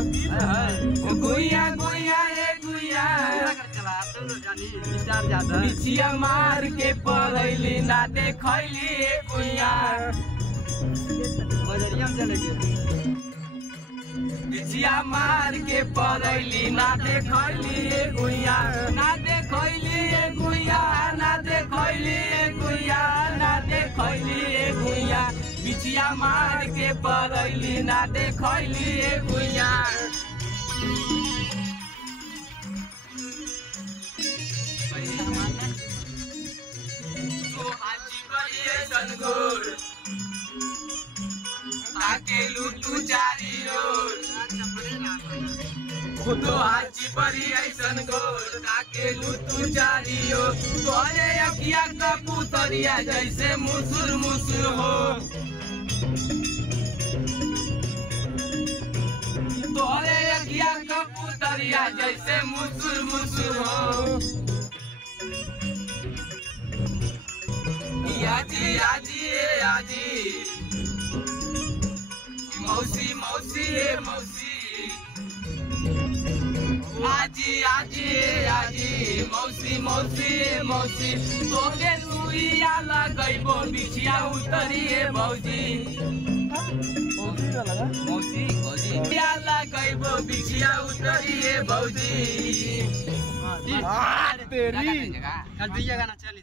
गुइया गुइया ए गुइया बिछिया मार के पड़ैली ना देखैली ए गुइया बिछिया मार के पड़ैली ना देखैली ए गुइया ना देखैली ए गुइया ना देखैली ए गुइया ना देखैली ए गुइया बिछिया मार के पड़ैली ना देखैली ए गुइया तू चारी रोड खुदो हाची परी ऐसन गोर काकेलू तू चारी हो तोरे अखिया कबूतरिया जैसे मुसुर मुसुर हो तोरे अखिया कबूतरिया जैसे मुसुर मुसुर हो आजी आजी ए आजी मौसी मौसी ए मौसी आजी आजी ए आजी मौसी मौसी ए मौसी तोके सुइया लगैबो बिछिया उतरी ए भौजी मौसी बिछिया लगैबो बिछिया उतरी ए भौजी तेरी जगह ना चली